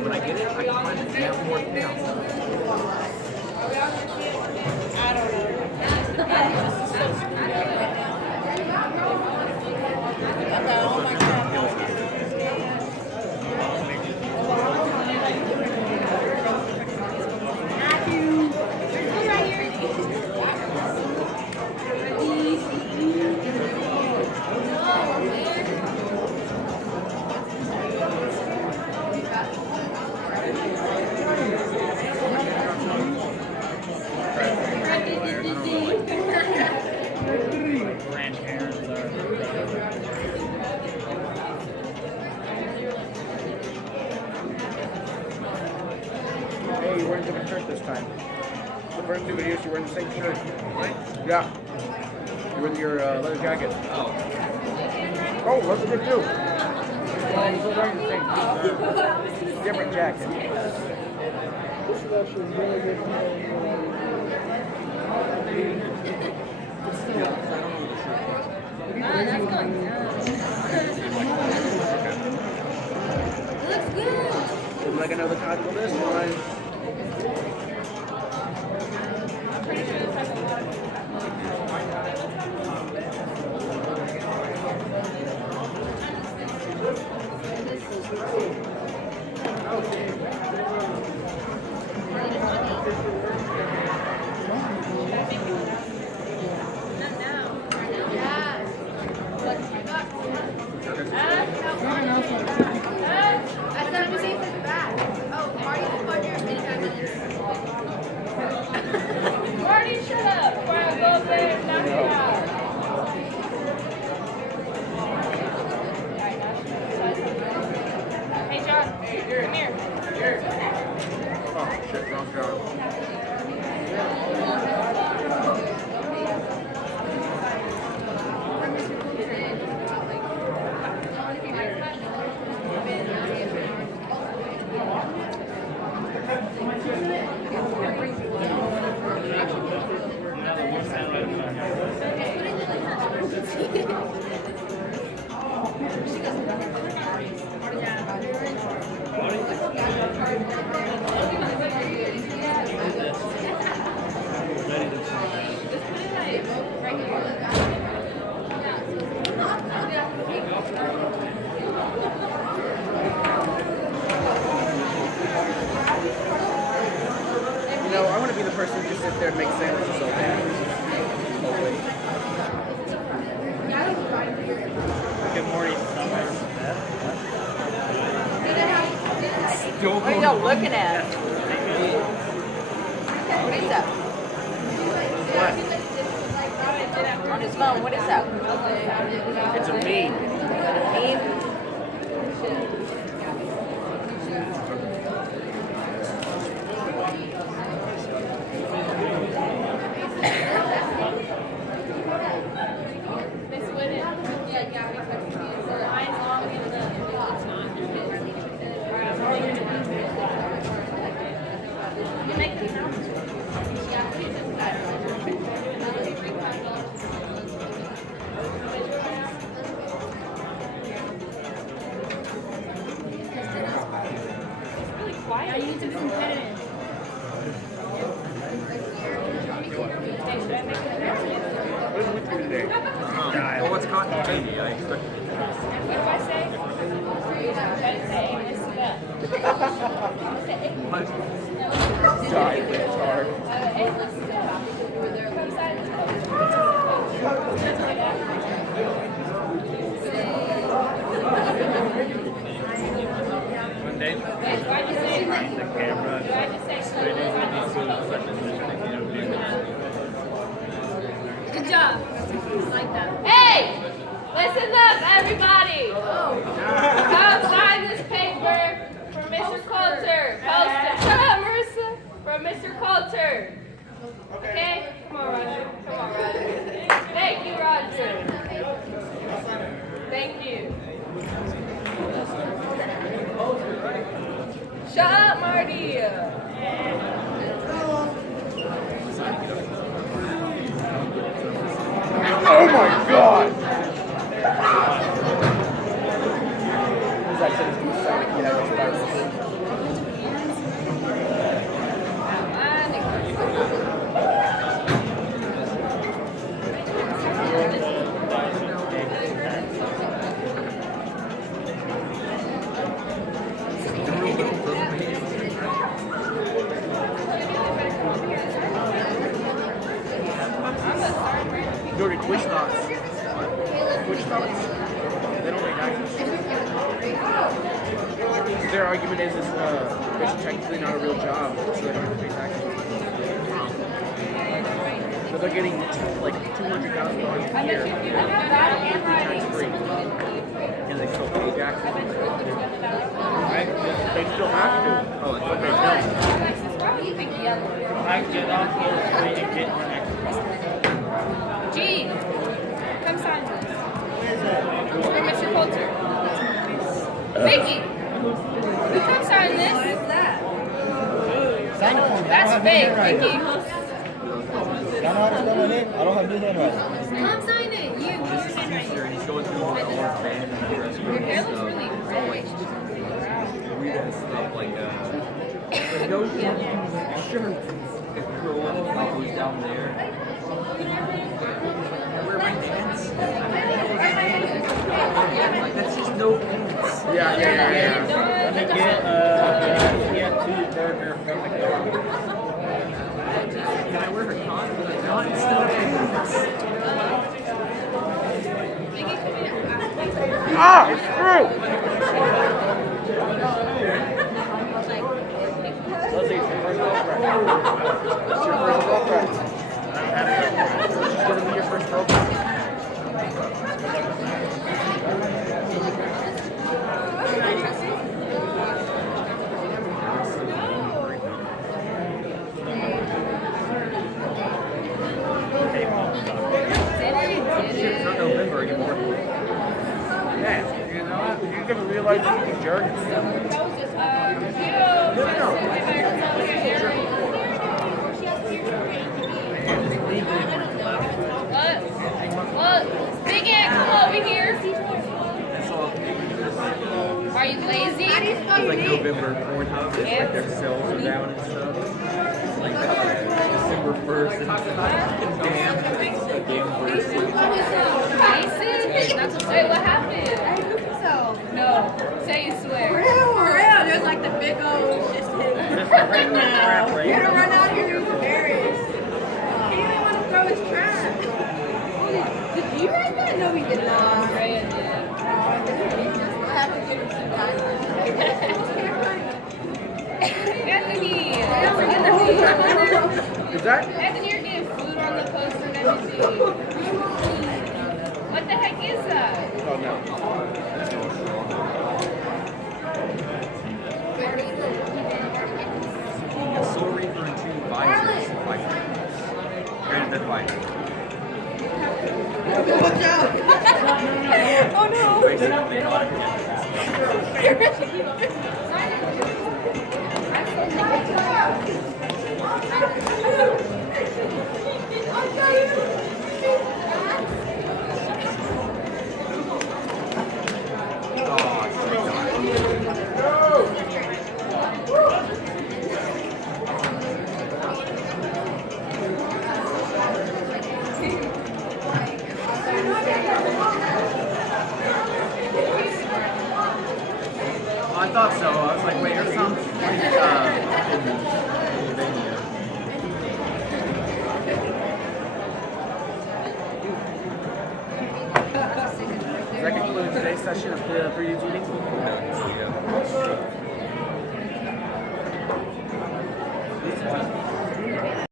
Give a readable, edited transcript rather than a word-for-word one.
When I get it, I can find it damn more now. Grandparents are. Hey, you're wearing a different shirt this time. The first two videos, you're wearing the same shirt. Right? Yeah. You're with your leather jacket. Oh. Oh, that's a good too. Well, you're still wearing the same different jacket. This is actually really good. That's going down. It looks good. Would you like another card for this one? Marty, shut up before I go up there and knock you out. Hey, John, come here. Oh, shit, wrong card. You know, I want to be the person who just sits there and makes sandwiches all day. Good morning, What are y'all looking at? What is that? On his phone, what is that? It's a meme. Meme? I need to be competitive. What is with you today? Well, what's cotton candy? I expect it. What do I say? What? Die, retard. Monday. The camera. Good job. Like that. Hey! Listen up, everybody! Come sign this paper for Mr. Coulter. Post it. Shut up, Marissa. For Mr. Coulter. Okay? Come on, Roger. Come on, Roger. Thank you, Roger. Twitch thoughts. Twitch thoughts? They don't pay taxes. Their argument is it's technically not a real job, so they don't have to pay taxes. So they're getting like $200,000 a year, tax free, And they still pay taxes. right? They still have to. Oh, it's But they okay. don't. I get off here free to get my next car. Gene, come sign this. For Mr. Coulter. Vicky, come sign this. Sign it for me. That's fake, Vicky. I don't know how to spell my name. I don't have new handwriting. Come sign it. You. This is teacher, and he's going through all the old band and dress Your code hair and looks stuff. really great. Weird ass stuff like no shirt. If girl like was down there. Where are my pants? Like that's just no pants. Yeah. Let me get 2 burger from the car. Can I wear her con? No, it's no pants. Ah, it's true! Leslie, it's your first girlfriend. It's your first girlfriend. She's gonna be your first girlfriend. It's not November anymore. Yeah, you know what? You're gonna realize you can jerk. Look, Big Ant, come over here. Are you lazy? It's like November Pornhub. It's like their sales are down and stuff. It's like December 1st and damn versus. Wait, what happened? No, say you swear. There's like the big old just hit. Just a regular crap You're rate. gonna run out here and embarrassed. He didn't even want to throw his trash. Did you write that? No, he did not. Rhea did. I have to get him some time. Anthony! Is that? Anthony, you're getting food on the poster and everything. What the heck is that? Oh no. Soul Reaper and 2 visors. Here's the visor. Watch out. Oh no. Basically, not I thought so. I was like, wait, there's some Does that conclude today's session of the preview meeting? Yeah.